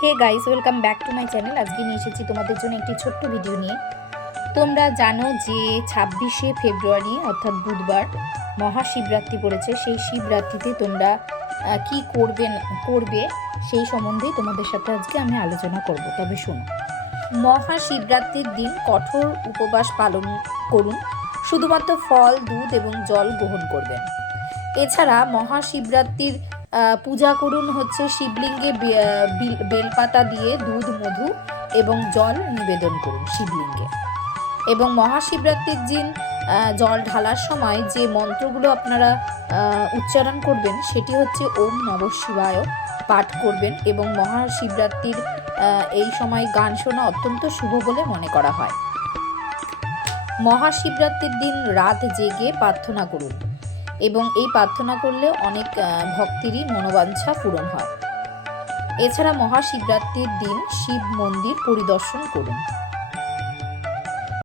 Hey guys welcome back to my channel আজকে নিয়ে এসেছি তোমাদের জন্য একটি ছোট্ট ভিডিও নিয়ে। তোমরা জানো যে ছাব্বিশে ফেব্রুয়ারি, অর্থাৎ বুধবার, মহাশিবরাত্রি পড়েছে। সেই শিবরাত্রিতে তোমরা কি করবে করবে সেই সম্বন্ধেই তোমাদের সাথে আজকে আমি আলোচনা করব। তবে শোনো, মহাশিবরাত্রির দিন কঠোর উপবাস পালন করুন। শুধুমাত্র ফল, দুধ এবং জল গ্রহণ করবেন। এছাড়া মহাশিবরাত্রির পূজা করুন হচ্ছে শিবলিঙ্গে বেলপাতা দিয়ে দুধ, মধু এবং জল নিবেদন করুন শিবলিঙ্গে। এবং মহাশিবরাত্রির দিন জল ঢালার সময় যে মন্ত্রগুলো আপনারা উচ্চারণ করবেন সেটি হচ্ছে ওম নব শিবায় পাঠ করবেন এবং মহাশিবরাত্রির এই সময় গান শোনা অত্যন্ত শুভ বলে মনে করা হয়। মহাশিবরাত্রির দিন রাত জেগে প্রার্থনা করুন। এবং এই প্রার্থনা করলে অনেক ভক্তিরই মনোবাঞ্ছা পূরণ হয়। এছাড়া মহাশিবরাত্রির দিন শিব মন্দির পরিদর্শন করুন।